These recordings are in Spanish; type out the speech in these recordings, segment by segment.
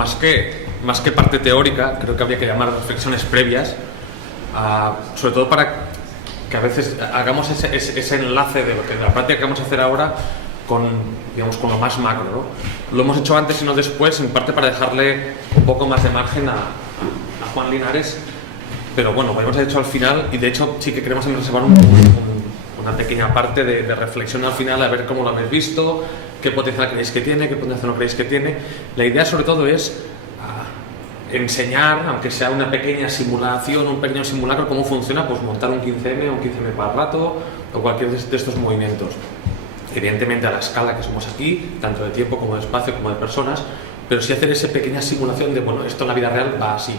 más que parte teórica, creo que habría que llamar reflexiones previas, sobre todo para que a veces hagamos ese enlace de lo que la práctica que vamos a hacer ahora con lo más macro, ¿no? Lo hemos hecho antes y no después, en parte para dejarle un poco más de margen a Juan Linares, pero bueno, lo hemos hecho al final, y de hecho sí que queremos reservar una pequeña parte de reflexión al final, a ver cómo lo habéis visto, qué potencial creéis que tiene, qué potencial no creéis que tiene. La idea sobre todo es enseñar, aunque sea una pequeña simulación, un pequeño simulacro, cómo funciona, pues montar un 15M, un 15M para rato o cualquier de estos movimientos. Evidentemente a la escala que somos aquí, tanto de tiempo como de espacio como de personas, pero sí hacer esa pequeña simulación de, bueno, esto en la vida real va así.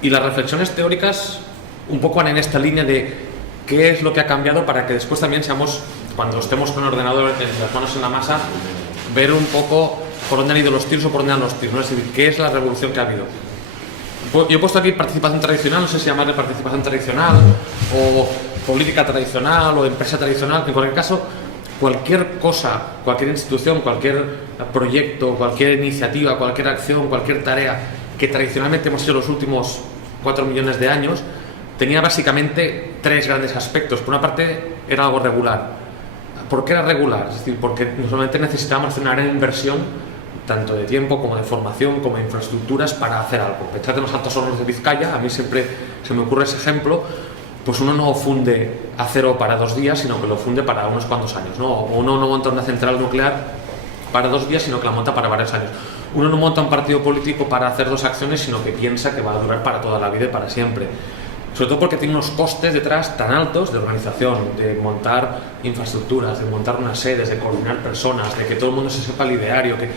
Y las reflexiones teóricas un poco van en esta línea de qué es lo que ha cambiado para que después también seamos, cuando estemos con el ordenador en las manos en la masa, ver un poco por dónde han ido los tiros o por dónde han los tiros, ¿no? Es decir, qué es la revolución que ha habido. Yo he puesto aquí participación tradicional, no sé si llamarle participación tradicional o política tradicional o empresa tradicional, en cualquier caso, cualquier cosa, cualquier institución, cualquier proyecto, cualquier iniciativa, cualquier acción, cualquier tarea que tradicionalmente hemos hecho los últimos 4 millones de años, tenía básicamente 3 grandes aspectos. Por una parte, era algo regular. ¿Por qué era regular? Es decir, porque normalmente necesitábamos hacer una gran inversión, tanto de tiempo como de formación, como de infraestructuras, para hacer algo. Pensad en los Altos Hornos de Vizcaya, a mí siempre se me ocurre ese ejemplo, pues uno no funde acero para 2 días, sino que lo funde para unos cuantos años, ¿no? O uno no monta una central nuclear para 2 días, sino que la monta para varios años. Uno no monta un partido político para hacer 2 acciones, sino que piensa que va a durar para toda la vida y para siempre. Sobre todo porque tiene unos costes detrás tan altos de organización, de montar infraestructuras, de montar unas sedes, de coordinar personas, de que todo el mundo se sepa el ideario, que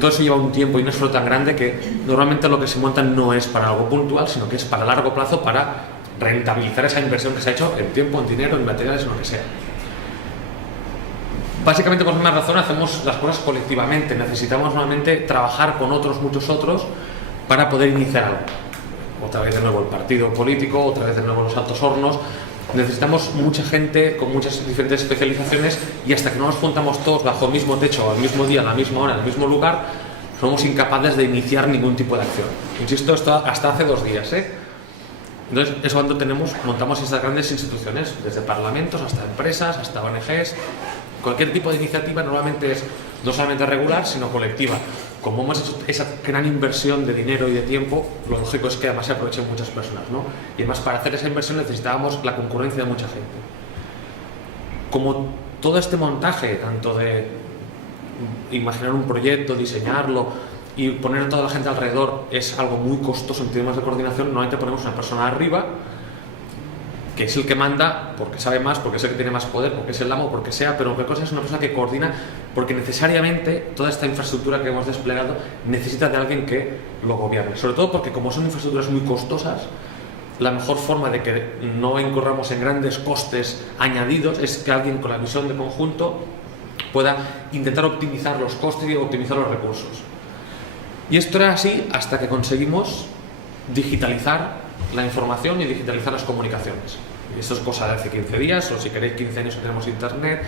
todo eso lleva un tiempo y un esfuerzo tan grande que normalmente lo que se monta no es para algo puntual, sino que es para largo plazo, para rentabilizar esa inversión que se ha hecho en tiempo, en dinero, en materiales, en lo que sea. Básicamente por una razón hacemos las cosas colectivamente, necesitamos normalmente trabajar con muchos otros, para poder iniciar algo. Otra vez de nuevo el partido político, otra vez de nuevo los Altos Hornos. Necesitamos mucha gente con muchas diferentes especializaciones, y hasta que no nos juntamos todos bajo el mismo techo, al mismo día, a la misma hora, en el mismo lugar, somos incapaces de iniciar ningún tipo de acción. Insisto, esto hasta hace 2 días, Entonces, es cuando montamos estas grandes instituciones, desde parlamentos hasta empresas, hasta ONGs. Cualquier tipo de iniciativa normalmente es no solamente regular, sino colectiva. Como hemos hecho esa gran inversión de dinero y de tiempo, lo lógico es que además se aprovechen muchas personas, ¿no? Y además, para hacer esa inversión necesitábamos la concurrencia de mucha gente. Como todo este montaje, tanto de imaginar un proyecto, diseñarlo y poner a toda la gente alrededor, es algo muy costoso en términos de coordinación, normalmente ponemos una persona arriba, que es el que manda, porque sabe más, porque es el que tiene más poder, porque es el amo, porque sea, pero qué cosa es una persona que coordina, porque necesariamente toda esta infraestructura que hemos desplegado necesita de alguien que lo gobierne. Sobre todo porque, como son infraestructuras muy costosas, la mejor forma de que no incurramos en grandes costes añadidos es que alguien con la visión de conjunto pueda intentar optimizar los costes y optimizar los recursos. Y esto era así hasta que conseguimos digitalizar la información y digitalizar las comunicaciones. Y eso es cosa de hace 15 días, o si queréis 15 años que tenemos internet,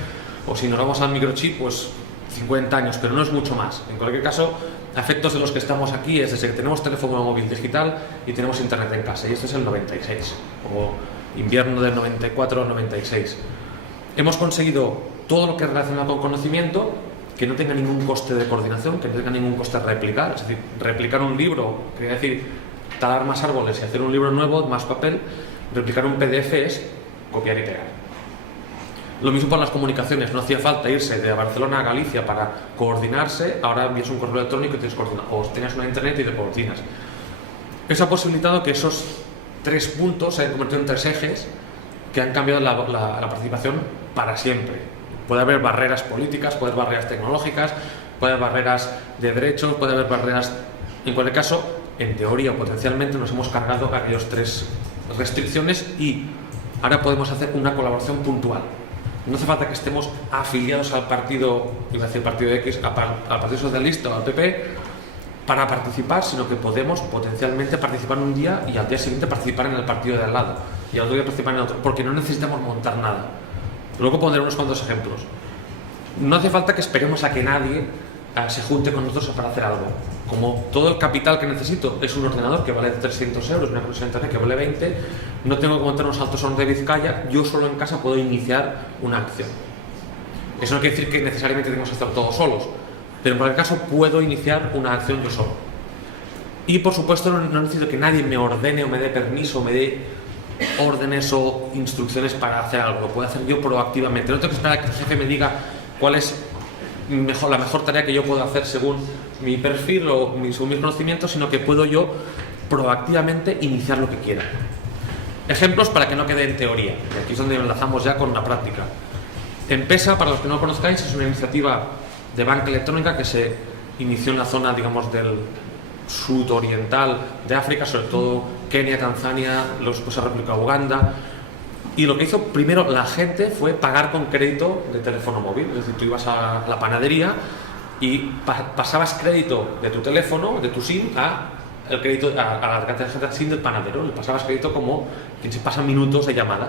o si nos vamos al microchip, pues 50 años, pero no es mucho más. En cualquier caso, a efectos de los que estamos aquí, es desde que tenemos teléfono móvil digital y tenemos internet en casa, y esto es el 96, o invierno del 94 al 96. Hemos conseguido todo lo que es relacionado con conocimiento, que no tenga ningún coste de coordinación, que no tenga ningún coste de replicar. Es decir, replicar un libro, quería decir talar más árboles y hacer un libro nuevo, más papel. Replicar un PDF es copiar y pegar. Lo mismo para las comunicaciones, no hacía falta irse de Barcelona a Galicia para coordinarse, ahora envías un correo electrónico y tienes coordinado, o tienes una internet y te coordinas. Eso ha posibilitado que esos 3 puntos se hayan convertido en 3 ejes que han cambiado la participación para siempre. Puede haber barreras políticas, puede haber barreras tecnológicas, puede haber barreras de derechos, puede haber barreras... En cualquier caso, en teoría o potencialmente nos hemos cargado aquellos 3 restricciones, y ahora podemos hacer una colaboración puntual. No hace falta que estemos afiliados al partido, iba a decir partido X, al Partido Socialista o al PP para participar, sino que podemos potencialmente participar un día y al día siguiente participar en el partido de al lado y al otro día participar en el otro, porque no necesitamos montar nada. Luego pondré unos cuantos ejemplos. No hace falta que esperemos a que nadie se junte con nosotros para hacer algo. como todo el capital que necesito es un ordenador que vale 300 euros, una conexión a internet que vale 20, no tengo que montar unos altos hornos de Vizcaya, yo solo en casa puedo iniciar una acción. Eso no quiere decir que necesariamente tenemos que hacer todos solos, pero en cualquier caso puedo iniciar una acción yo solo. Y por supuesto no necesito que nadie me ordene o me dé permiso, me dé órdenes o instrucciones para hacer algo, lo puedo hacer yo proactivamente. No tengo que esperar a que el jefe me diga cuál es la mejor tarea que yo puedo hacer según mi perfil o según mis conocimientos, sino que puedo yo proactivamente iniciar lo que quiera. Ejemplos para que no quede en teoría, y aquí es donde enlazamos ya con la práctica. M-Pesa, para los que no lo conozcáis, es una iniciativa de banca electrónica que se inició en la zona, digamos, del sudoriental de África, sobre todo Kenia, Tanzania, después se replicó a Uganda. Y lo que hizo primero la gente fue pagar con crédito de teléfono móvil. Es decir, tú ibas a la panadería y pasabas crédito de tu teléfono, de tu SIM, a la tarjeta SIM del panadero. Le pasabas crédito como quien se pasa minutos de llamada.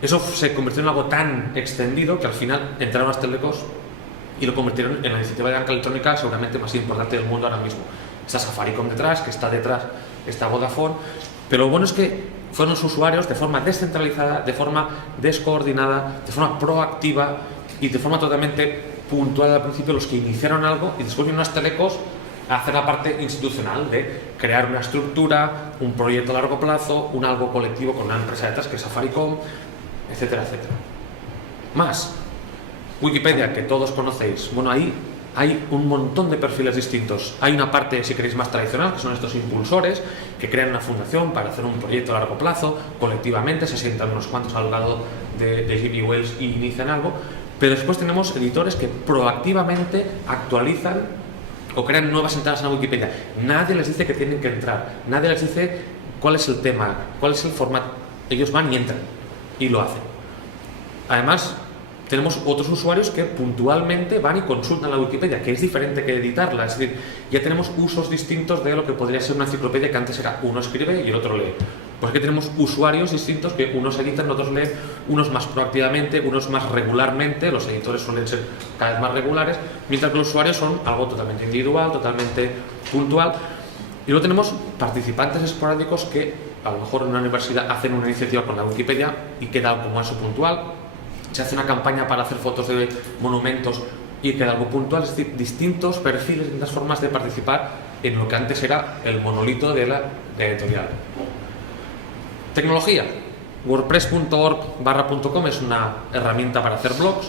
Eso se convirtió en algo tan extendido que al final entraron las telecos y lo convirtieron en la iniciativa de banca electrónica seguramente más importante del mundo ahora mismo. Está Safaricom detrás, que está detrás, está Vodafone, pero lo bueno es que fueron los usuarios de forma descentralizada, de forma descoordinada, de forma proactiva y de forma totalmente puntual al principio los que iniciaron algo y después vinieron las telecos a hacer la parte institucional de crear una estructura, un proyecto a largo plazo, un algo colectivo con una empresa detrás que es Safaricom, etcétera, etcétera. Más, Wikipedia, que todos conocéis. Bueno, ahí hay un montón de perfiles distintos. Hay una parte, si queréis, más tradicional, que son estos impulsores que crean una fundación para hacer un proyecto a largo plazo, colectivamente, se sientan unos cuantos al lado de Jimmy Wales y inician algo. Pero después tenemos editores que proactivamente actualizan o crean nuevas entradas en la Wikipedia. Nadie les dice que tienen que entrar, nadie les dice cuál es el tema, cuál es el formato. Ellos van y entran y lo hacen. Además, tenemos otros usuarios que puntualmente van y consultan la Wikipedia, que es diferente que editarla. Es decir, ya tenemos usos distintos de lo que podría ser una enciclopedia, que antes era uno escribe y el otro lee. Pues que tenemos usuarios distintos que unos editan, otros leen, unos más proactivamente, unos más regularmente. Los editores suelen ser cada vez más regulares, mientras que los usuarios son algo totalmente individual, totalmente puntual. Y luego tenemos participantes esporádicos que a lo mejor en una universidad hacen una iniciativa con la Wikipedia y queda algo como eso puntual. Se hace una campaña para hacer fotos de monumentos y queda algo puntual. Es decir, distintos perfiles, distintas formas de participar en lo que antes era el monolito de la editorial. Tecnología. WordPress.org/.com es una herramienta para hacer blogs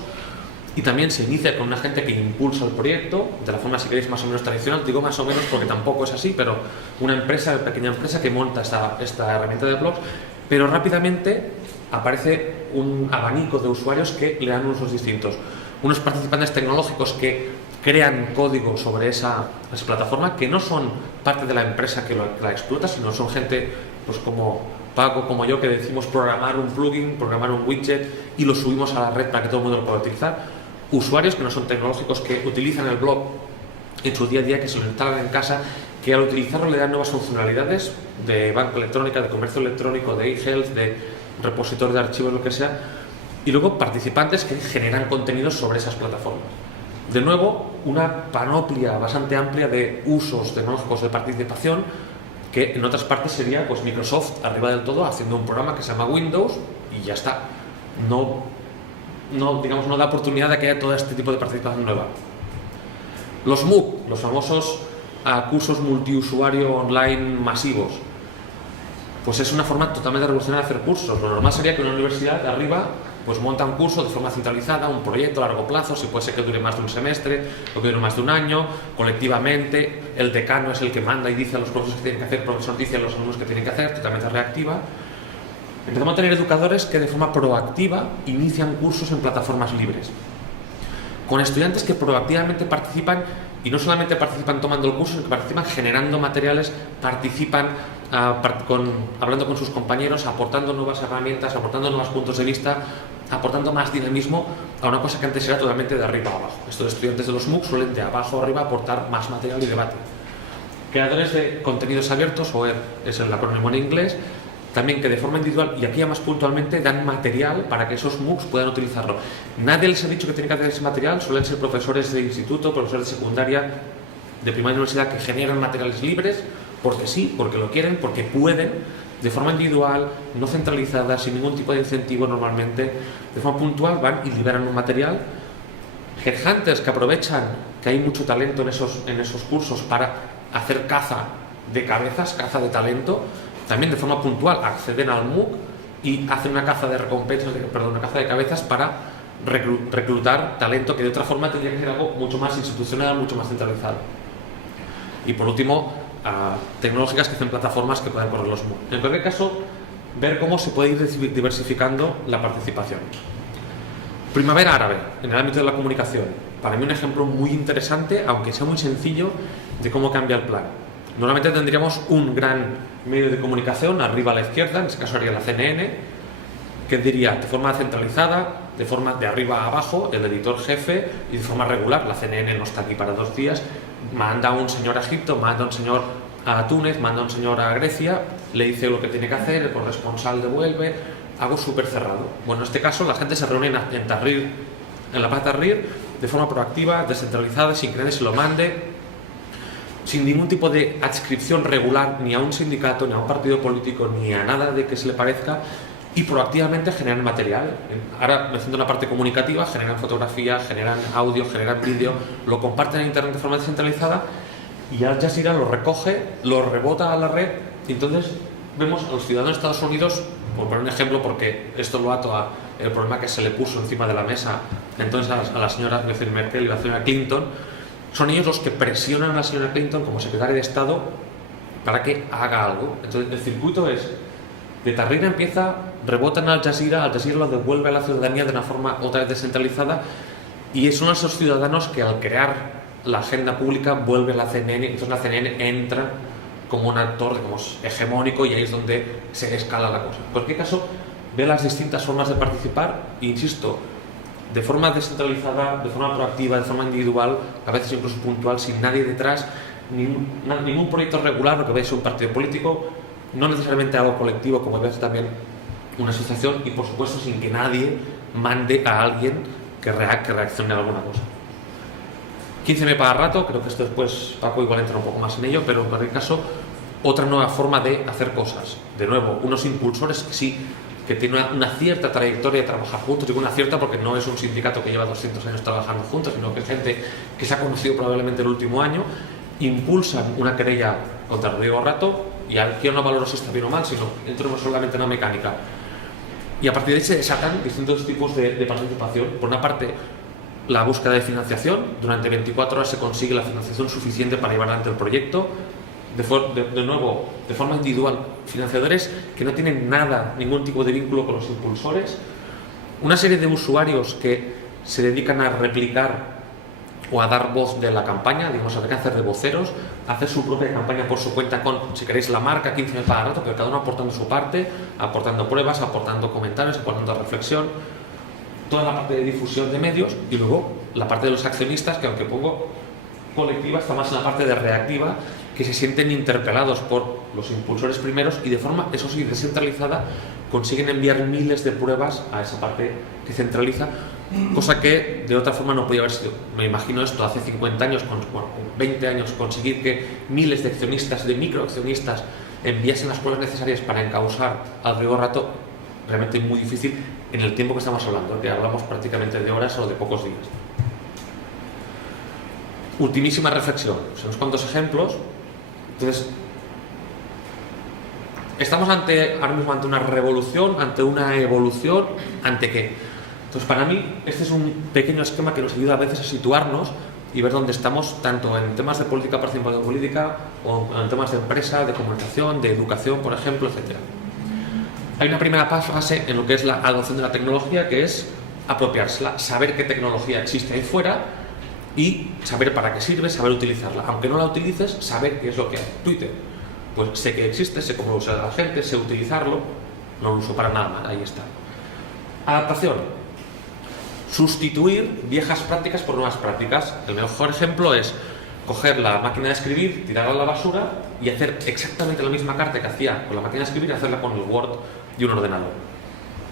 y también se inicia con una gente que impulsa el proyecto de la forma, si queréis, más o menos tradicional. Digo más o menos porque tampoco es así, pero una pequeña empresa que monta esta herramienta de blogs, pero rápidamente aparece un abanico de usuarios que le dan usos distintos. Unos participantes tecnológicos que crean código sobre esa plataforma, que no son parte de la empresa que la explota, sino son gente pues como Paco, como yo, que decimos programar un plugin, programar un widget y lo subimos a la red para que todo el mundo lo pueda utilizar. Usuarios que no son tecnológicos, que utilizan el blog en su día a día, que se lo instalan en casa, que al utilizarlo le dan nuevas funcionalidades de banca electrónica, de comercio electrónico, de e-health, de repositorio de archivos, lo que sea, y luego participantes que generan contenidos sobre esas plataformas. De nuevo, una panoplia bastante amplia de usos tecnológicos de participación que en otras partes sería pues Microsoft arriba del todo haciendo un programa que se llama Windows y ya está. No da oportunidad de que haya todo este tipo de participación nueva. Los MOOC, los famosos cursos multiusuario online masivos, pues es una forma totalmente revolucionaria de hacer cursos. Lo normal sería que una universidad de arriba pues monta un curso de forma centralizada, un proyecto a largo plazo, si puede ser que dure más de un semestre o que dure más de un año, colectivamente, el decano es el que manda y dice a los profesores que tienen que hacer, el profesor dice a los alumnos que tienen que hacer, totalmente reactiva. Empezamos a tener educadores que de forma proactiva inician cursos en plataformas libres, con estudiantes que proactivamente participan y no solamente participan tomando el curso, sino que participan generando materiales, participan hablando con sus compañeros, aportando nuevas herramientas, aportando nuevos puntos de vista, aportando más dinamismo a una cosa que antes era totalmente de arriba a abajo. Estos estudiantes de los MOOC suelen de abajo a arriba aportar más material y debate. Creadores de contenidos abiertos, OER es el acrónimo en inglés, también que de forma individual y aquí ya más puntualmente dan material para que esos MOOCs puedan utilizarlo. Nadie les ha dicho que tienen que hacer ese material, suelen ser profesores de instituto, profesores de secundaria, de primera universidad que generan materiales libres, porque sí, porque lo quieren, porque pueden, de forma individual, no centralizada, sin ningún tipo de incentivo normalmente, de forma puntual van y liberan un material. Headhunters que aprovechan que hay mucho talento en esos cursos para hacer caza de cabezas, caza de talento, también de forma puntual acceden al MOOC y hacen una caza de recompensas, una caza de cabezas para reclutar talento que de otra forma tendría que ser algo mucho más institucional, mucho más centralizado. Y por último, tecnológicas que hacen plataformas que puedan correr los MOOC. En cualquier caso, ver cómo se puede ir diversificando la participación. Primavera Árabe, en el ámbito de la comunicación. Para mí un ejemplo muy interesante, aunque sea muy sencillo, de cómo cambia el plan. Normalmente tendríamos un gran medio de comunicación arriba a la izquierda, en este caso sería la CNN, que diría de forma centralizada, de forma de arriba a abajo, el editor jefe, y de forma regular. La CNN no está aquí para 2 días, manda a un señor a Egipto, manda a un señor a Túnez, manda a un señor a Grecia, le dice lo que tiene que hacer, el corresponsal devuelve, algo súper cerrado. Bueno, en este caso la gente se reúne en Tahrir, en la Paz de Tahrir, de forma proactiva, descentralizada, sin que nadie se lo mande, sin ningún tipo de adscripción regular ni a un sindicato, ni a un partido político, ni a nada de que se le parezca, y proactivamente generan material. Ahora, me centro en la parte comunicativa, generan fotografía, generan audio, generan vídeo, lo comparten en internet de forma descentralizada y Al Jazeera lo recoge, lo rebota a la red, y entonces vemos a los ciudadanos de Estados Unidos, por poner un ejemplo, porque esto lo ato a el problema que se le puso encima de la mesa entonces a la señora Merkel y a la señora Clinton. Son ellos los que presionan a la señora Clinton como secretaria de Estado para que haga algo. Entonces el circuito es, de Tahrir empieza, rebotan Al Jazeera lo devuelve a la ciudadanía de una forma otra vez descentralizada, y son esos ciudadanos que al crear la agenda pública vuelve a la CNN, entonces la CNN entra como un actor digamos, hegemónico, y ahí es donde se escala la cosa. En cualquier caso, ve las distintas formas de participar, e insisto, de forma descentralizada, de forma proactiva, de forma individual, a veces incluso puntual, sin nadie detrás, ningún proyecto regular, lo que veis es un partido político, no necesariamente algo colectivo, como veis también una asociación, y por supuesto sin que nadie mande a alguien que reaccione a alguna cosa. 15M para rato, creo que esto después Paco igual entra un poco más en ello, pero en cualquier caso, otra nueva forma de hacer cosas. De nuevo, unos impulsores que sí, que tienen una cierta trayectoria de trabajar juntos. Digo una cierta porque no es un sindicato que lleva 200 años trabajando juntos, sino que es gente que se ha conocido probablemente el último año, impulsan una querella contra Rodrigo Rato, y aquí no valoro si está bien o mal, sino entramos solamente en la mecánica. Y a partir de ahí se desatan distintos tipos de participación. Por una parte, la búsqueda de financiación. Durante 24 horas se consigue la financiación suficiente para llevar adelante el proyecto. De nuevo, de forma individual, financiadores que no tienen nada, ningún tipo de vínculo con los impulsores. Una serie de usuarios que se dedican a replicar o a dar voz de la campaña, digamos, a hacer de voceros, hacer su propia campaña por su cuenta con, si queréis, la marca 15M para rato, pero cada uno aportando su parte, aportando pruebas, aportando comentarios, aportando reflexión, toda la parte de difusión de medios, y luego la parte de los accionistas, que aunque pongo colectiva, está más en la parte de reactiva, que se sienten interpelados por los impulsores primeros y de forma, eso sí, descentralizada, consiguen enviar miles de pruebas a esa parte que centraliza, cosa que de otra forma no podía haber sido. Me imagino esto hace 50 años, con 20 años, conseguir que miles de accionistas, de microaccionistas, enviasen las pruebas necesarias para encausar al Rodrigo Rato, realmente muy difícil en el tiempo que estamos hablando, que hablamos prácticamente de horas o de pocos días. Ultimísima reflexión, unos cuantos ejemplos. Entonces, estamos ahora mismo ante una revolución, ante una evolución, ¿ante qué? Entonces, para mí, este es un pequeño esquema que nos ayuda a veces a situarnos y ver dónde estamos, tanto en temas de política participativa política, o en temas de empresa, de comunicación, de educación, por ejemplo, etc. Hay una primera fase en lo que es la adopción de la tecnología, que es apropiársela, saber qué tecnología existe ahí fuera y saber para qué sirve, saber utilizarla. Aunque no la utilices, saber qué es lo que hay. Twitter, pues sé que existe, sé cómo lo usa la gente, sé utilizarlo, no lo uso para nada más, ahí está. Adaptación. Sustituir viejas prácticas por nuevas prácticas. El mejor ejemplo es coger la máquina de escribir, tirarla a la basura y hacer exactamente la misma carta que hacía con la máquina de escribir, hacerla con el Word de un ordenador.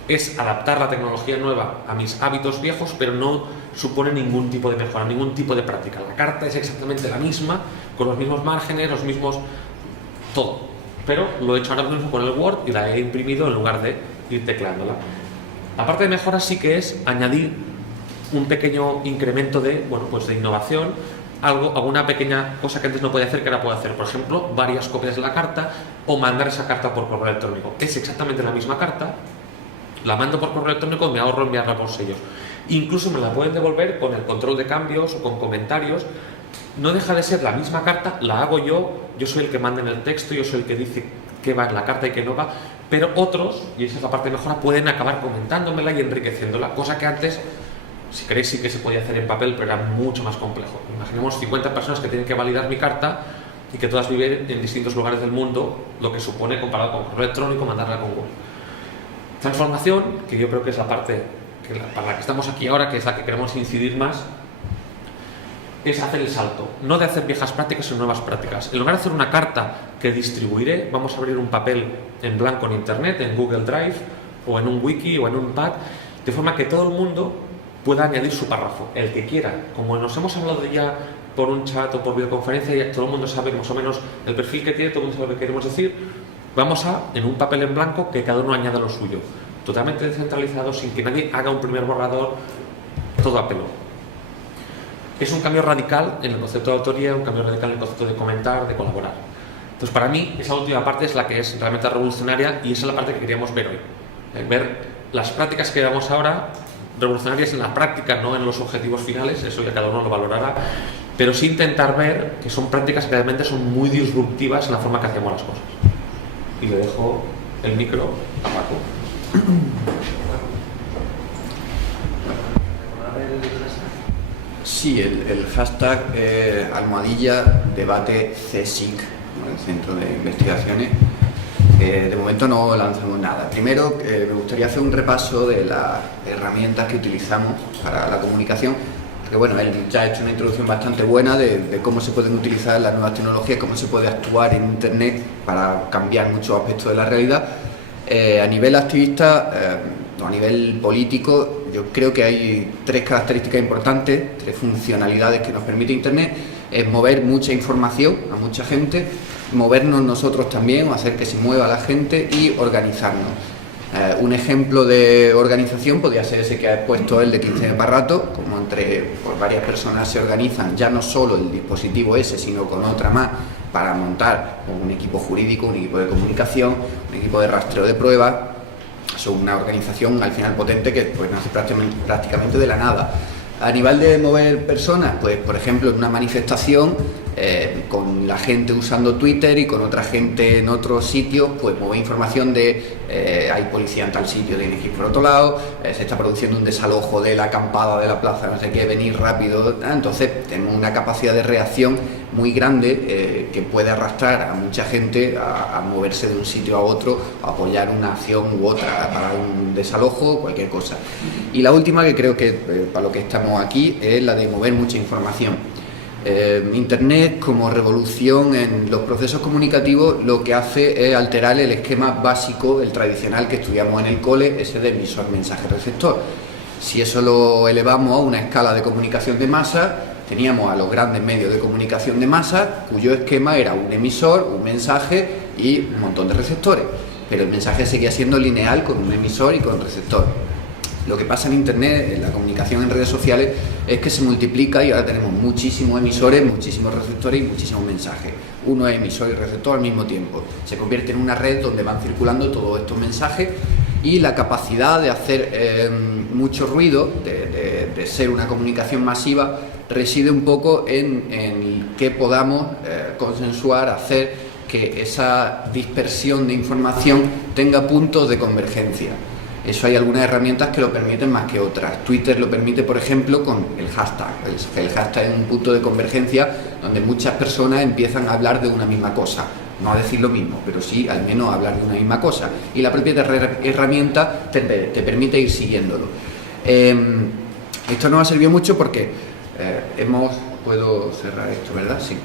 es adaptar la tecnología nueva a mis hábitos viejos, pero no supone ningún tipo de mejora, ningún tipo de práctica. La carta es exactamente la misma, con los mismos márgenes, los mismos... todo. Pero lo he hecho ahora mismo con el Word y la he imprimido en lugar de ir tecleándola. La parte de mejora sí que es añadir un pequeño incremento de, bueno, pues de innovación, alguna pequeña cosa que antes no podía hacer que ahora puedo hacer. Por ejemplo, varias copias de la carta o mandar esa carta por correo electrónico. Es exactamente la misma carta, la mando por correo electrónico y me ahorro enviarla por sellos. Incluso me la pueden devolver con el control de cambios o con comentarios. No deja de ser la misma carta, la hago yo soy el que manda en el texto, yo soy el que dice qué va en la carta y qué no va, pero otros, y esa es la parte de mejora, pueden acabar comentándomela y enriqueciéndola, cosa que antes, si queréis, sí que se podía hacer en papel, pero era mucho más complejo. Imaginemos 50 personas que tienen que validar mi carta y que todas viven en distintos lugares del mundo, lo que supone, comparado con correo electrónico, mandarla con Google. Transformación, que yo creo que es la parte para la que estamos aquí ahora, que es la que queremos incidir más, es hacer el salto, no de hacer viejas prácticas, sino nuevas prácticas. En lugar de hacer una carta que distribuiré, vamos a abrir un papel en blanco en Internet, en Google Drive, o en un wiki, o en un pad, de forma que todo el mundo pueda añadir su párrafo, el que quiera. Como nos hemos hablado ya por un chat o por videoconferencia, ya todo el mundo sabe más o menos el perfil que tiene, todo el mundo sabe lo que queremos decir, vamos a, en un papel en blanco, que cada uno añada lo suyo, totalmente descentralizado, sin que nadie haga un primer borrador, todo a pelo. Es un cambio radical en el concepto de autoría, un cambio radical en el concepto de comentar, de colaborar. Entonces, para mí, esa última parte es la que es realmente revolucionaria y esa es la parte que queríamos ver hoy. Ver las prácticas que llevamos ahora, revolucionarias en la práctica, no en los objetivos finales, eso ya cada uno lo valorará, pero sí intentar ver que son prácticas que realmente son muy disruptivas en la forma que hacemos las cosas. Y le dejo el micro a Paco. Sí, el hashtag almohadilla debate CSIC, ¿no? El Centro de Investigaciones. De momento no lanzamos nada. Primero, me gustaría hacer un repaso de las herramientas que utilizamos para la comunicación, porque bueno, él ya ha hecho una introducción bastante buena de cómo se pueden utilizar las nuevas tecnologías, cómo se puede actuar en Internet para cambiar muchos aspectos de la realidad. A nivel activista, a nivel político, yo creo que hay tres características importantes, tres funcionalidades que nos permite Internet. Es mover mucha información a mucha gente, movernos nosotros también, o hacer que se mueva la gente y organizarnos. Un ejemplo de organización podría ser ese que ha puesto él de 15 para rato, como entre varias personas se organizan, ya no solo el dispositivo ese, sino con otra más, para montar un equipo jurídico, un equipo de comunicación, un equipo de rastreo de pruebas. Son una organización al final potente que pues nace prácticamente de la nada. A nivel de mover personas, pues por ejemplo en una manifestación, con la gente usando Twitter y con otra gente en otros sitios, pues mover información de hay policía en tal sitio, tiene que ir por otro lado, se está produciendo un desalojo de la acampada de la plaza, no sé qué, venir rápido, entonces tenemos una capacidad de reacción muy grande que puede arrastrar a mucha gente a moverse de un sitio a otro, a apoyar una acción u otra, para un desalojo, cualquier cosa. Y la última, que creo que para lo que estamos aquí, es la de mover mucha información. Internet, como revolución en los procesos comunicativos, lo que hace es alterar el esquema básico, el tradicional que estudiamos en el cole, ese de emisor, mensaje, receptor. Si eso lo elevamos a una escala de comunicación de masa, teníamos a los grandes medios de comunicación de masa, cuyo esquema era un emisor, un mensaje y un montón de receptores, pero el mensaje seguía siendo lineal con un emisor y con receptor. Lo que pasa en Internet, en la comunicación en redes sociales, es que se multiplica y ahora tenemos muchísimos emisores, muchísimos receptores y muchísimos mensajes. Uno es emisor y receptor al mismo tiempo. Se convierte en una red donde van circulando todos estos mensajes y la capacidad de hacer mucho ruido, de ser una comunicación masiva, reside un poco en que podamos consensuar, hacer que esa dispersión de información tenga puntos de convergencia. Eso hay algunas herramientas que lo permiten más que otras. Twitter lo permite, por ejemplo, con el hashtag. El hashtag es un punto de convergencia donde muchas personas empiezan a hablar de una misma cosa. No a decir lo mismo, pero sí al menos a hablar de una misma cosa. Y la propia herramienta te permite ir siguiéndolo. Esto nos ha servido mucho porque puedo cerrar esto, ¿verdad? Sí.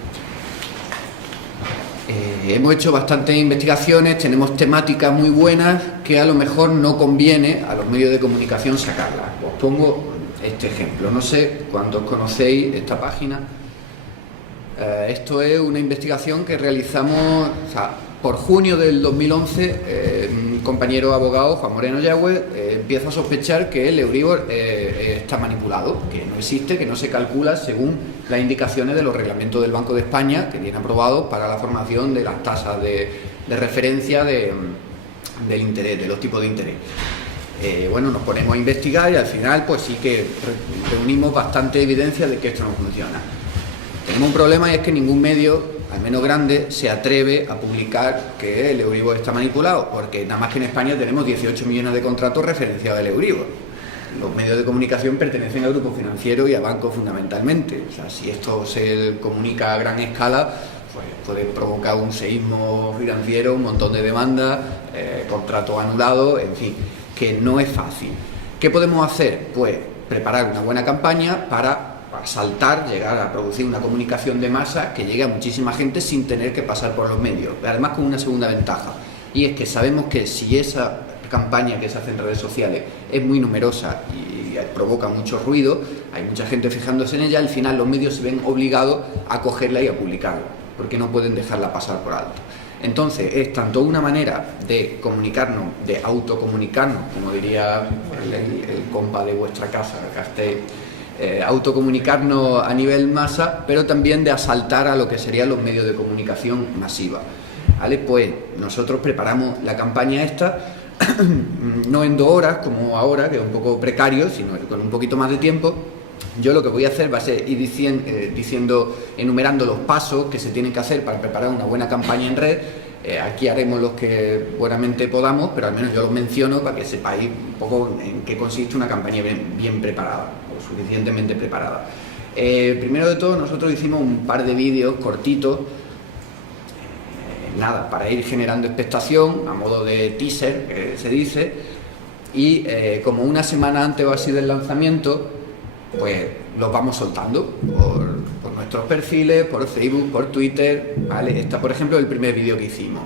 Hemos hecho bastantes investigaciones, tenemos temáticas muy buenas que a lo mejor no conviene a los medios de comunicación sacarlas. Os pongo este ejemplo, no sé cuántos conocéis esta página. Esto es una investigación que realizamos, o sea, por junio del 2011, un compañero abogado, Juan Moreno Yagüe, empieza a sospechar que el Euribor está manipulado, que no existe, que no se calcula según las indicaciones de los reglamentos del Banco de España, que vienen aprobados para la formación de las tasas de referencia del interés, de los tipos de interés. Bueno, nos ponemos a investigar y al final pues sí que reunimos bastante evidencia de que esto no funciona. Tenemos un problema y es que ningún medio, al menos grande, se atreve a publicar que el Euribor está manipulado, porque nada más que en España tenemos 18 millones de contratos referenciados del Euribor. Los medios de comunicación pertenecen a grupos financieros y a bancos fundamentalmente. O sea, si esto se comunica a gran escala, pues puede provocar un seísmo financiero, un montón de demandas, contratos anulados, en fin, que no es fácil. ¿Qué podemos hacer? Pues preparar una buena campaña para saltar, llegar a producir una comunicación de masa que llegue a muchísima gente sin tener que pasar por los medios. Además, con una segunda ventaja, y es que sabemos que si esa campaña que se hace en redes sociales es muy numerosa y provoca mucho ruido, hay mucha gente fijándose en ella, al final los medios se ven obligados a cogerla y a publicarla, porque no pueden dejarla pasar por alto. Entonces es tanto una manera de comunicarnos, de autocomunicarnos, como diría el compa de vuestra casa, Castell, autocomunicarnos a nivel masa, pero también de asaltar a lo que serían los medios de comunicación masiva. ¿Vale? Pues nosotros preparamos la campaña esta, no en 2 horas como ahora, que es un poco precario, sino con un poquito más de tiempo. Yo lo que voy a hacer va a ser ir enumerando los pasos que se tienen que hacer para preparar una buena campaña en red. Aquí haremos los que buenamente podamos, pero al menos yo los menciono para que sepáis un poco en qué consiste una campaña bien preparada, o suficientemente preparada. Primero de todo, nosotros hicimos un par de vídeos cortitos, nada, para ir generando expectación, a modo de teaser, que se dice, y como una semana antes o así del lanzamiento, pues los vamos soltando por nuestros perfiles, por Facebook, por Twitter, ¿vale? Esta, por ejemplo, es el primer vídeo que hicimos.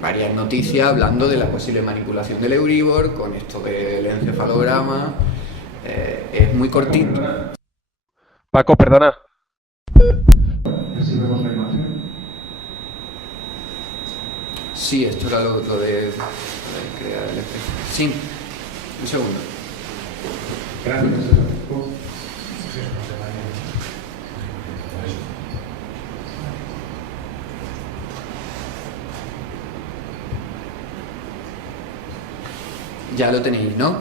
Varias noticias hablando de la posible manipulación del Euribor, con esto del encefalograma. Es muy cortito. Paco, perdona. Sí, esto era lo de crear el efecto. Sí, un segundo. Gracias. Ya lo tenéis, ¿no?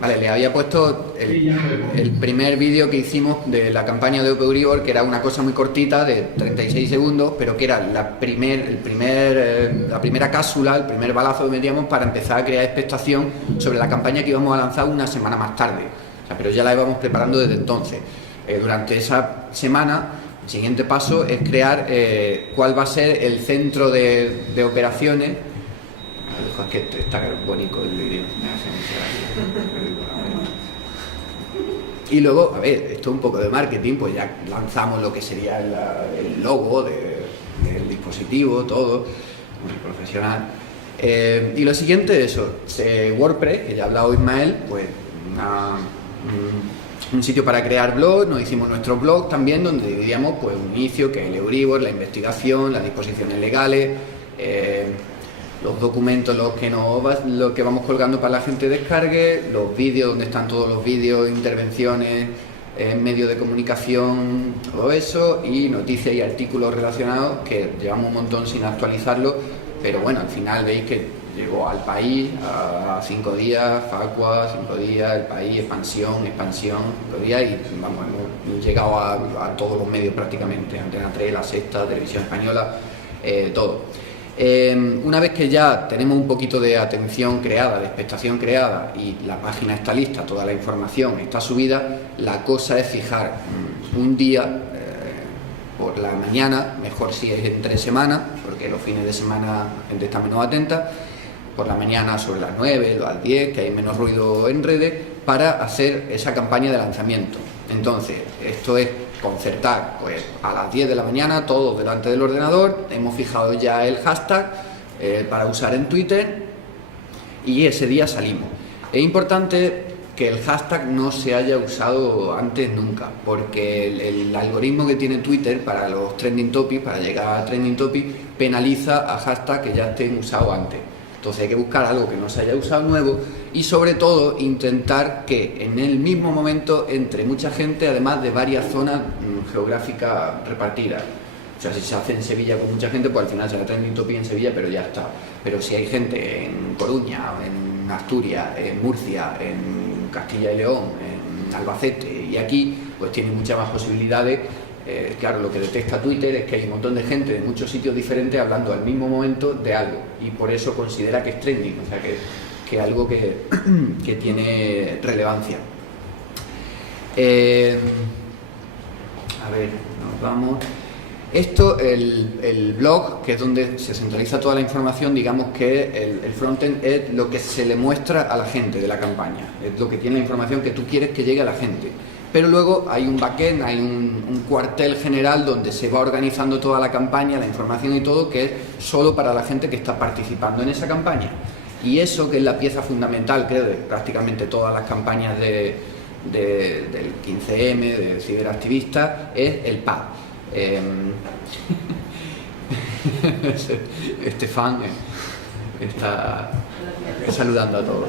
Vale, le había puesto el primer vídeo que hicimos de la campaña de Euribor, que era una cosa muy cortita, de 36 segundos, pero que era la primera cápsula, el primer balazo que metíamos para empezar a crear expectación sobre la campaña que íbamos a lanzar una semana más tarde. O sea, pero ya la íbamos preparando desde entonces. Durante esa semana, el siguiente paso es crear cuál va a ser el centro de operaciones. Es que está bonito el vídeo. Y luego, a ver, esto es un poco de marketing, pues ya lanzamos lo que sería el logo del dispositivo, todo, muy profesional. Y lo siguiente es eso, WordPress, que ya ha hablado Ismael, pues un sitio para crear blogs. Nos hicimos nuestro blog también, donde dividíamos pues un inicio, que es el Euribor, la investigación, las disposiciones legales, los documentos, los que vamos colgando para la gente descargue, los vídeos, donde están todos los vídeos, intervenciones, medios de comunicación, todo eso, y noticias y artículos relacionados que llevamos un montón sin actualizarlo, pero bueno, al final veis que llegó al País a 5 días, Facua 5 días, El País, Expansión 5 días, y vamos, hemos llegado a todos los medios prácticamente, Antena 3, La Sexta, Televisión Española, todo. Una vez que ya tenemos un poquito de atención creada, de expectación creada, y la página está lista, toda la información está subida, la cosa es fijar un día por la mañana, mejor si es entre semana, porque los fines de semana la gente está menos atenta, por la mañana sobre las 9, las 10, que hay menos ruido en redes, para hacer esa campaña de lanzamiento. Entonces, esto es concertar, pues a las 10 de la mañana, todos delante del ordenador, hemos fijado ya el hashtag para usar en Twitter y ese día salimos. Es importante que el hashtag no se haya usado antes nunca, porque el algoritmo que tiene Twitter para los trending topics, para llegar a trending topics, penaliza a hashtags que ya estén usados antes. Entonces hay que buscar algo que no se haya usado nuevo y sobre todo intentar que en el mismo momento entre mucha gente, además de varias zonas geográficas repartidas. O sea, si se hace en Sevilla con mucha gente, pues al final será trending topic en Sevilla, pero ya está. Pero si hay gente en Coruña, en Asturias, en Murcia, en Castilla y León, en Albacete y aquí, pues tiene muchas más posibilidades. Claro, lo que detecta Twitter es que hay un montón de gente de muchos sitios diferentes hablando al mismo momento de algo y por eso considera que es trending, o sea que es algo que tiene relevancia. A ver, nos vamos. Esto, el blog, que es donde se centraliza toda la información, digamos que el frontend es lo que se le muestra a la gente de la campaña, es lo que tiene la información que tú quieres que llegue a la gente. Pero luego hay un backend, hay un cuartel general donde se va organizando toda la campaña, la información y todo, que es solo para la gente que está participando en esa campaña. Y eso, que es la pieza fundamental, creo, de prácticamente todas las campañas del 15M, de ciberactivistas, es el pad. Estefan está saludando a todos.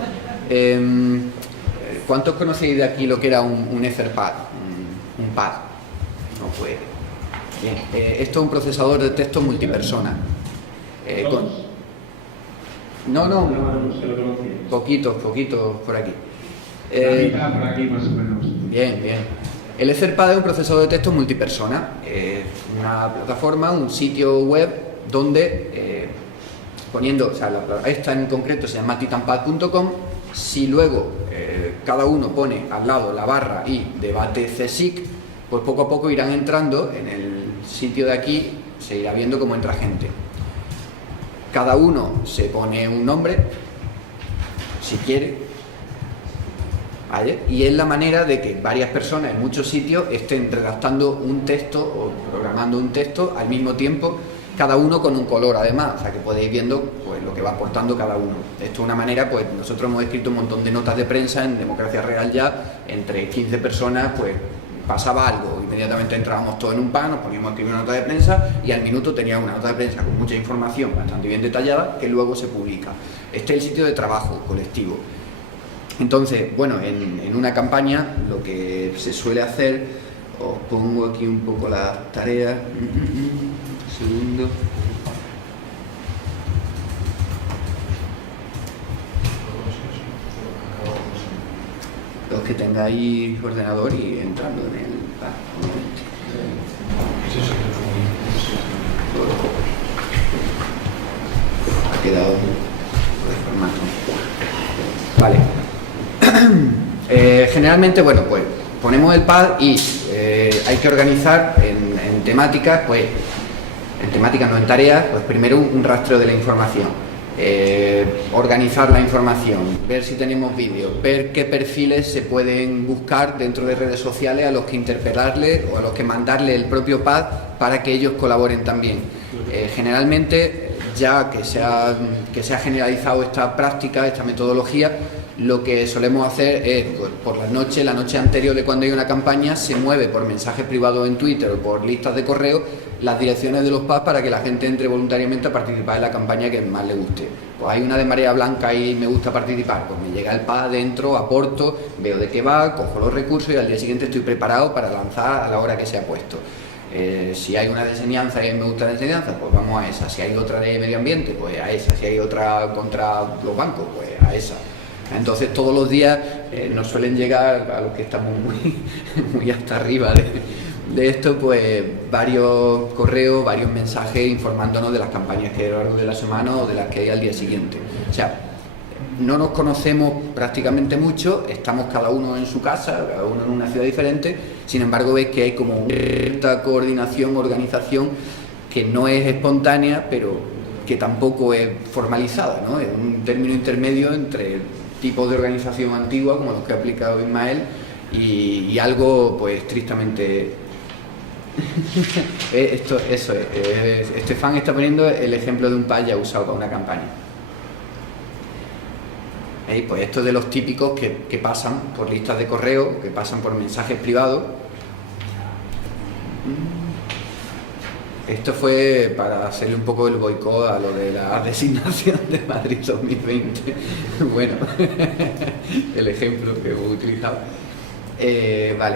¿Cuántos conocéis de aquí lo que era un Etherpad? Un pad. No puede. Bien. Esto es un procesador de texto multipersona. No, poquitos por aquí. Por aquí más o menos. Bien. El Etherpad es un procesador de texto multipersona. Una plataforma, un sitio web donde poniendo, o sea, esta en concreto se llama titanpad.com. Si luego cada uno pone al lado la barra y debate CSIC, pues poco a poco irán entrando en el sitio de aquí, se irá viendo cómo entra gente. Cada uno se pone un nombre, si quiere, ¿vale? Y es la manera de que varias personas en muchos sitios estén redactando un texto o programando un texto al mismo tiempo, cada uno con un color además, o sea que podéis viendo pues lo que va aportando cada uno. Esto es una manera, pues nosotros hemos escrito un montón de notas de prensa en Democracia Real ya, entre 15 personas pues pasaba algo, inmediatamente entrábamos todos en un pan, nos poníamos a escribir una nota de prensa y al minuto teníamos una nota de prensa con mucha información bastante bien detallada que luego se publica. Este es el sitio de trabajo colectivo. Entonces, bueno, en una campaña lo que se suele hacer, os pongo aquí un poco las tareas. Segundo. Los que tengáis ordenador y entrando en el ha quedado por formato. Vale. Generalmente, bueno, pues ponemos el pad y hay que organizar en temáticas, pues en temáticas, no en tareas, pues primero un rastreo de la información, organizar la información, ver si tenemos vídeos, ver qué perfiles se pueden buscar dentro de redes sociales a los que interpelarle o a los que mandarle el propio pad para que ellos colaboren también. Generalmente, ya que se ha generalizado esta práctica, esta metodología, lo que solemos hacer es, pues, por la noche anterior de cuando hay una campaña, se mueve por mensajes privados en Twitter o por listas de correo las direcciones de los pads para que la gente entre voluntariamente a participar en la campaña que más le guste. Pues hay una de marea blanca y me gusta participar, pues me llega el pad dentro, aporto, veo de qué va, cojo los recursos y al día siguiente estoy preparado para lanzar a la hora que se ha puesto. Si hay una de enseñanza y me gusta la enseñanza, pues vamos a esa. Si hay otra de medio ambiente, pues a esa. Si hay otra contra los bancos, pues a esa. Entonces todos los días nos suelen llegar, a los que estamos muy hasta arriba de esto, pues varios correos, varios mensajes informándonos de las campañas que hay a lo largo de la semana o de las que hay al día siguiente. O sea, no nos conocemos prácticamente mucho, estamos cada uno en su casa, cada uno en una ciudad diferente, sin embargo veis que hay como una coordinación, organización que no es espontánea, pero que tampoco es formalizada, ¿no? Es un término intermedio entre tipos de organización antigua, como los que ha aplicado Ismael, y algo pues estrictamente Eso es. Estefan está poniendo el ejemplo de un pad ya usado para una campaña. Pues esto de los típicos que pasan por listas de correo, que pasan por mensajes privados. Esto fue para hacerle un poco el boicot a lo de la designación de Madrid 2020. Bueno, el ejemplo que hemos utilizado. Vale.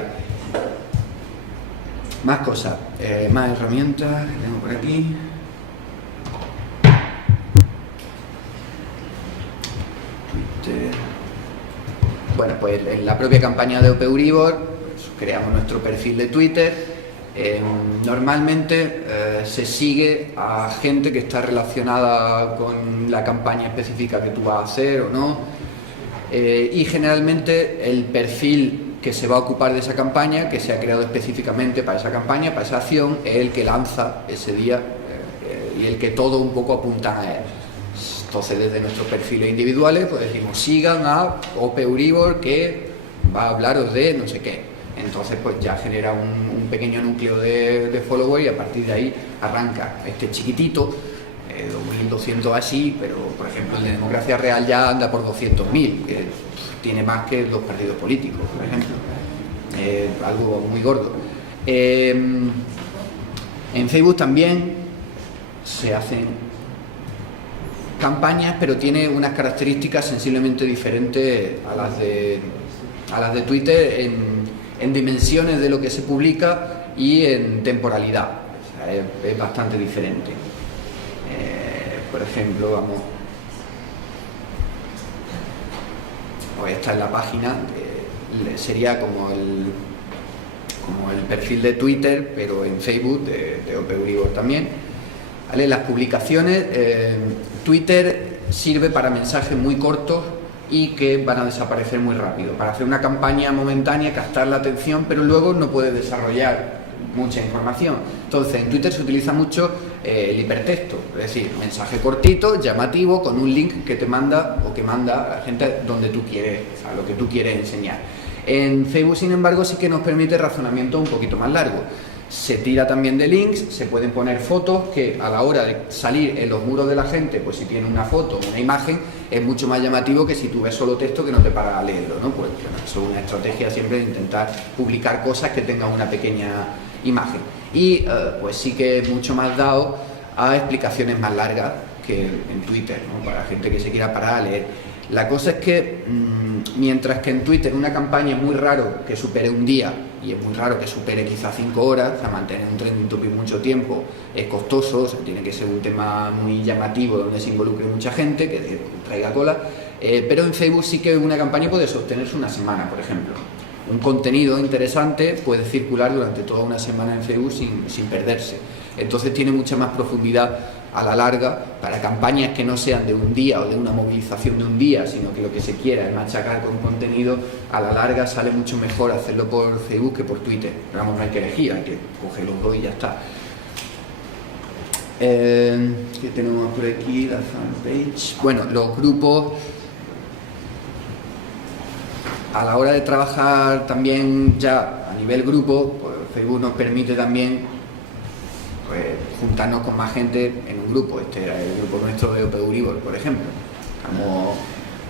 Más cosas, más herramientas que tengo por aquí. Twitter. Bueno, pues en la propia campaña de OP Euribor pues, creamos nuestro perfil de Twitter. Normalmente se sigue a gente que está relacionada con la campaña específica que tú vas a hacer o no, y generalmente el perfil que se va a ocupar de esa campaña, que se ha creado específicamente para esa campaña, para esa acción, es el que lanza ese día y el que todo un poco apunta a él. Entonces desde nuestros perfiles individuales pues decimos sigan a OP Euribor que va a hablaros de no sé qué. Entonces pues ya genera un pequeño núcleo de followers y a partir de ahí arranca este chiquitito, 2.200 así, pero por ejemplo el de Democracia Real ya anda por 200.000, que tiene más que los partidos políticos, por ejemplo, algo muy gordo. En Facebook también se hacen campañas, pero tiene unas características sensiblemente diferentes a las de Twitter en dimensiones de lo que se publica y en temporalidad. O sea, es bastante diferente. Por ejemplo, vamos, pues esta es la página, sería como el perfil de Twitter, pero en Facebook de OP Euribor también. ¿Vale? Las publicaciones, Twitter sirve para mensajes muy cortos y que van a desaparecer muy rápido, para hacer una campaña momentánea, captar la atención, pero luego no puede desarrollar mucha información. Entonces en Twitter se utiliza mucho el hipertexto, es decir, mensaje cortito, llamativo, con un link que te manda o que manda a la gente donde tú quieres, a lo que tú quieres enseñar. En Facebook, sin embargo, sí que nos permite razonamiento un poquito más largo. Se tira también de links, se pueden poner fotos que a la hora de salir en los muros de la gente, pues si tiene una foto o una imagen, es mucho más llamativo que si tú ves solo texto que no te para a leerlo, ¿no? Pues eso es una estrategia siempre de intentar publicar cosas que tengan una pequeña imagen. Y pues sí que es mucho más dado a explicaciones más largas que en Twitter, ¿no? Para gente que se quiera parar a leer. La cosa es que mientras que en Twitter una campaña es muy raro que supere un día y es muy raro que supere quizás 5 horas, o sea, mantener un trending topic mucho tiempo es costoso, o sea, tiene que ser un tema muy llamativo donde se involucre mucha gente, que traiga cola, pero en Facebook sí que una campaña puede sostenerse una semana, por ejemplo. Un contenido interesante puede circular durante toda una semana en Facebook sin perderse. Entonces tiene mucha más profundidad a la larga para campañas que no sean de un día o de una movilización de un día, sino que lo que se quiera es machacar con contenido. A la larga sale mucho mejor hacerlo por Facebook que por Twitter. Pero vamos, no hay que elegir, hay que coger los dos y ya está. ¿Qué tenemos por aquí? La fanpage. Bueno, los grupos. A la hora de trabajar también ya a nivel grupo, pues Facebook nos permite también pues, juntarnos con más gente en un grupo. Este era el grupo nuestro de OP Euribor, por ejemplo. Estamos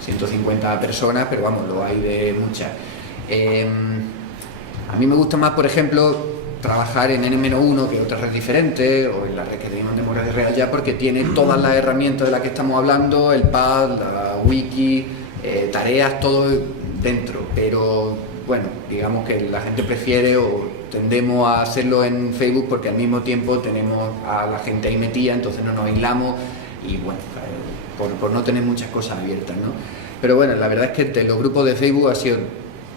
150 personas, pero vamos, lo hay de muchas. A mí me gusta más, por ejemplo, trabajar en N-1 que otra red diferente, o en la red que tenemos de Democracia Real ya, porque tiene todas las herramientas de las que estamos hablando, el pad, la wiki, tareas, todo dentro, pero bueno, digamos que la gente prefiere o tendemos a hacerlo en Facebook porque al mismo tiempo tenemos a la gente ahí metida, entonces no nos aislamos y bueno, por no tener muchas cosas abiertas, ¿no? Pero bueno, la verdad es que de los grupos de Facebook ha sido,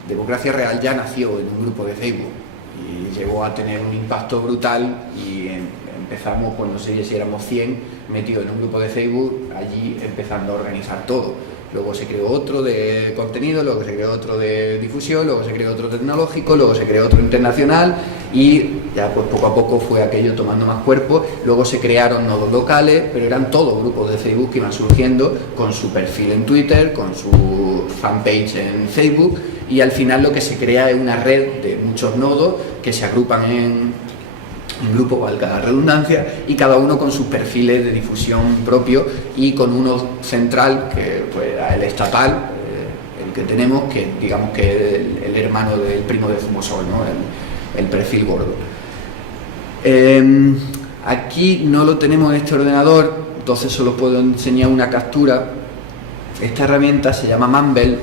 Democracia Real ya nació en un grupo de Facebook y llegó a tener un impacto brutal y empezamos, pues no sé si éramos 100 metidos en un grupo de Facebook, allí empezando a organizar todo. Luego se creó otro de contenido, luego se creó otro de difusión, luego se creó otro tecnológico, luego se creó otro internacional y ya pues poco a poco fue aquello tomando más cuerpo. Luego se crearon nodos locales, pero eran todos grupos de Facebook que iban surgiendo con su perfil en Twitter, con su fanpage en Facebook y al final lo que se crea es una red de muchos nodos que se agrupan un grupo, valga la redundancia, y cada uno con sus perfiles de difusión propio y con uno central, que pues el estatal, el que tenemos, que digamos que es el hermano del primo de Zumosol, ¿no? El perfil gordo. Aquí no lo tenemos en este ordenador, entonces solo puedo enseñar una captura. Esta herramienta se llama Mumble,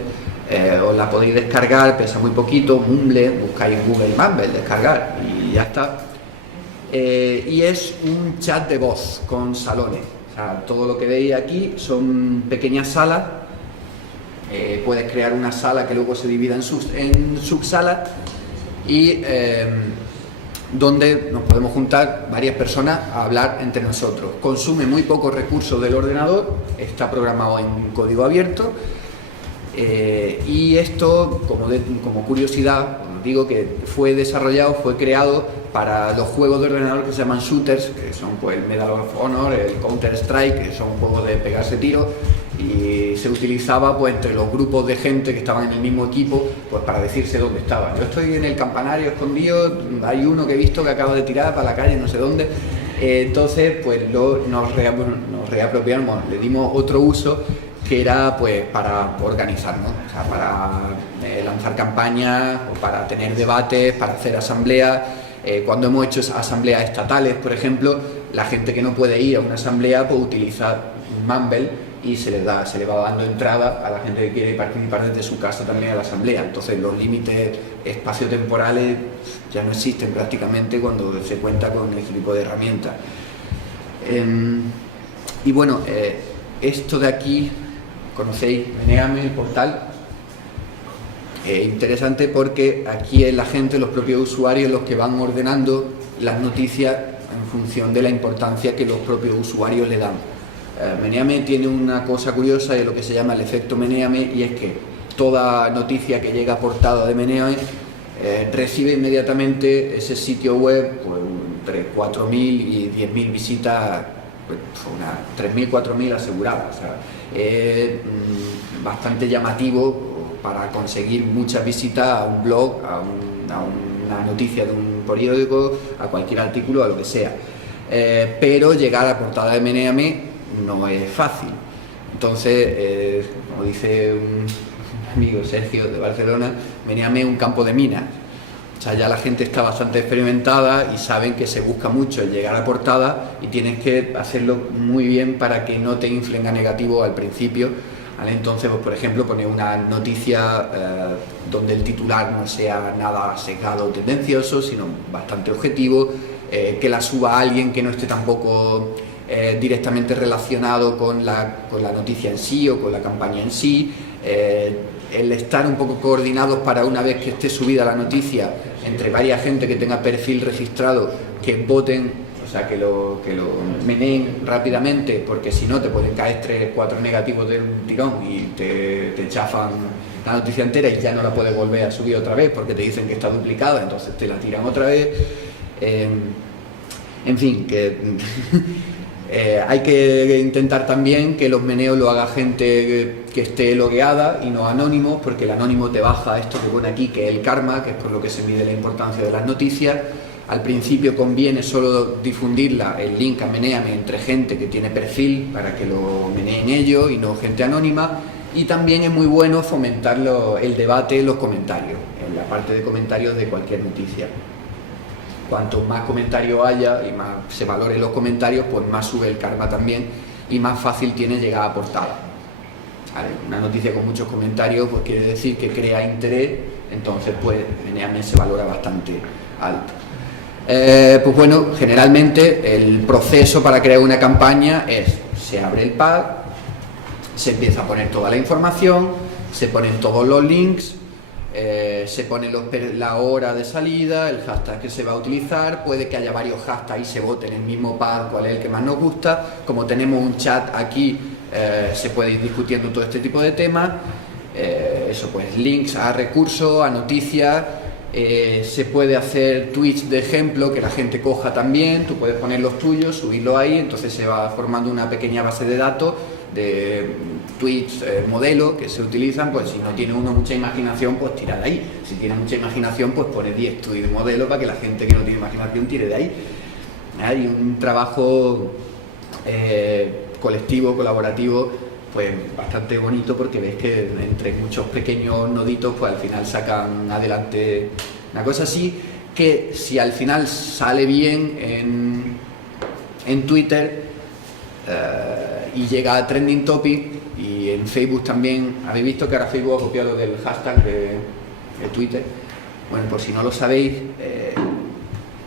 os la podéis descargar, pesa muy poquito, Mumble, buscáis en Google Mumble, descargar y ya está. Y es un chat de voz con salones. O sea, todo lo que veis aquí son pequeñas salas. Puedes crear una sala que luego se divida en subsalas y donde nos podemos juntar varias personas a hablar entre nosotros. Consume muy pocos recursos del ordenador, está programado en código abierto. Y esto, como curiosidad, os digo que fue creado para los juegos de ordenador que se llaman shooters, que son pues el Medal of Honor, el Counter Strike, que son juegos de pegarse tiros, y se utilizaba pues entre los grupos de gente que estaban en el mismo equipo, pues para decirse dónde estaban. Yo estoy en el campanario escondido, hay uno que he visto que acaba de tirar para la calle, no sé dónde. Entonces pues nos reapropiamos, le dimos otro uso, que era pues para organizarnos, o sea, para lanzar campañas, o para tener debates, para hacer asambleas. Cuando hemos hecho asambleas estatales, por ejemplo, la gente que no puede ir a una asamblea pues utiliza Mumble y se le va dando entrada a la gente que quiere participar desde su casa también a la asamblea. Entonces los límites espaciotemporales ya no existen prácticamente cuando se cuenta con este tipo de herramientas. Y bueno, esto de aquí, ¿conocéis Meneame, el portal? Interesante porque aquí es la gente, los propios usuarios, los que van ordenando las noticias en función de la importancia que los propios usuarios le dan. Meneame tiene una cosa curiosa, es lo que se llama el efecto Meneame, y es que toda noticia que llega portada de Meneame recibe inmediatamente ese sitio web pues, entre 4.000 y 10.000 visitas, pues, 3.000, 4.000 aseguradas. O sea, es bastante llamativo para conseguir muchas visitas a un blog, a una noticia de un periódico, a cualquier artículo, a lo que sea. Pero llegar a la portada de Meneame no es fácil. Entonces, como dice un amigo, Sergio, de Barcelona, Meneame es un campo de minas. O sea, ya la gente está bastante experimentada y saben que se busca mucho el llegar a portada y tienes que hacerlo muy bien para que no te inflen a negativo al principio, ¿vale? Entonces, pues, por ejemplo, poner una noticia donde el titular no sea nada sesgado o tendencioso, sino bastante objetivo, que la suba alguien que no esté tampoco directamente relacionado con la noticia en sí o con la campaña en sí, el estar un poco coordinados para una vez que esté subida la noticia entre varias gente que tenga perfil registrado, que voten, o sea, que lo meneen rápidamente, porque si no te pueden caer 3, 4 negativos de un tirón y te chafan la noticia entera y ya no la puedes volver a subir otra vez porque te dicen que está duplicada, entonces te la tiran otra vez. En fin, que hay que intentar también que los meneos lo haga gente que esté logueada y no anónimos, porque el anónimo te baja esto que pone aquí, que es el karma, que es por lo que se mide la importancia de las noticias. Al principio conviene solo difundirla, el link a Meneame, entre gente que tiene perfil para que lo meneen ellos y no gente anónima. Y también es muy bueno fomentar el debate en los comentarios, en la parte de comentarios de cualquier noticia. Cuanto más comentarios haya y más se valoren los comentarios, pues más sube el karma también y más fácil tiene llegar a portada. ¿Vale? Una noticia con muchos comentarios pues quiere decir que crea interés, entonces pues Meneame se valora bastante alto. Pues bueno, generalmente el proceso para crear una campaña es: se abre el pad, se empieza a poner toda la información, se ponen todos los links, se pone la hora de salida, el hashtag que se va a utilizar, puede que haya varios hashtags y se vote en el mismo pad cuál es el que más nos gusta. Como tenemos un chat aquí, se puede ir discutiendo todo este tipo de temas, eso pues links a recursos, a noticias, se puede hacer tweets de ejemplo que la gente coja también, tú puedes poner los tuyos, subirlo ahí, entonces se va formando una pequeña base de datos de tweets modelo que se utilizan. Pues si no tiene uno mucha imaginación, pues tira de ahí. Si tiene mucha imaginación, pues pone 10 tweets modelo para que la gente que no tiene imaginación tire de ahí. Hay un trabajo colectivo, colaborativo, pues bastante bonito, porque ves que entre muchos pequeños noditos pues al final sacan adelante una cosa así, que si al final sale bien en Twitter y llega a Trending Topic, y en Facebook también. Habéis visto que ahora Facebook ha copiado del hashtag de Twitter. Bueno, por si no lo sabéis,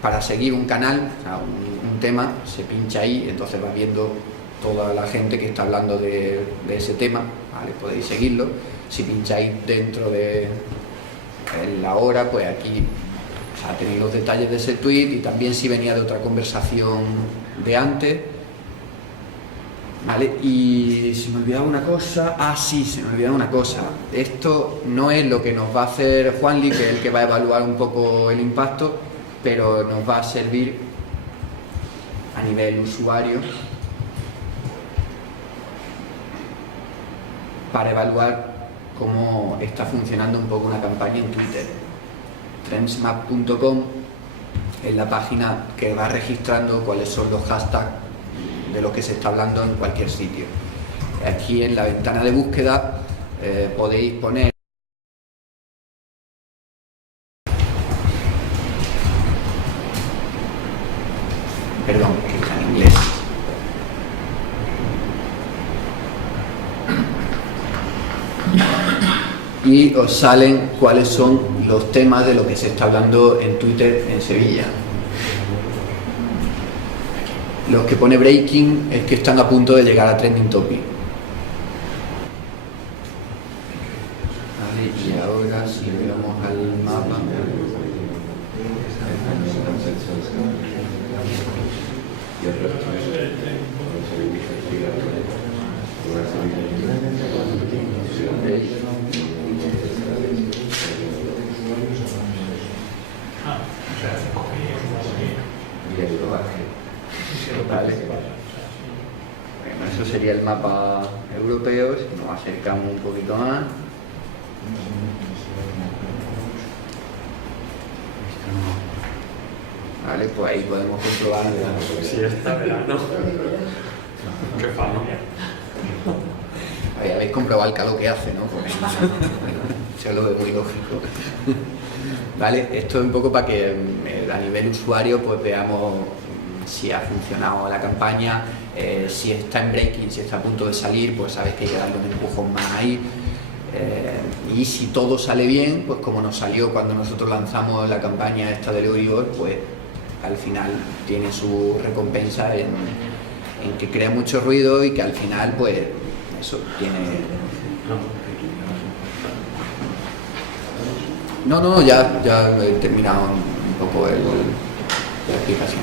para seguir un canal, o sea, un tema, se pincha ahí, entonces va viendo toda la gente que está hablando de ese tema, ¿vale? Podéis seguirlo. Si pincháis dentro de la hora, pues aquí, o sea, tenéis los detalles de ese tweet, y también si venía de otra conversación de antes, ¿vale? Y se me olvidaba una cosa. Sí, se me olvidaba una cosa. Esto no es lo que nos va a hacer Juanli, que es el que va a evaluar un poco el impacto, pero nos va a servir a nivel usuario para evaluar cómo está funcionando un poco una campaña en Twitter. Trendsmap.com es la página que va registrando cuáles son los hashtags de lo que se está hablando en cualquier sitio. Aquí en la ventana de búsqueda podéis poner que está en inglés. Y os salen cuáles son los temas de lo que se está hablando en Twitter en Sevilla. Los que pone breaking es que están a punto de llegar a Trending Topic. Vale, y ahora si le vamos al mapa. Vale. Bueno, eso sería el mapa europeo. Si nos acercamos un poquito más. Vale, pues ahí podemos comprobar. Sí, está verano. Qué fano. Ahí habéis comprobado el calor que hace, ¿no? Porque se lo ve muy lógico. Vale, esto es un poco para que a nivel usuario pues veamos si ha funcionado la campaña, si está en breaking, si está a punto de salir, pues sabes que hay que darle un empujón más ahí. Y si todo sale bien, pues como nos salió cuando nosotros lanzamos la campaña esta del Euribor, pues al final tiene su recompensa en que crea mucho ruido y que al final pues eso tiene... No, ya he terminado un poco la explicación.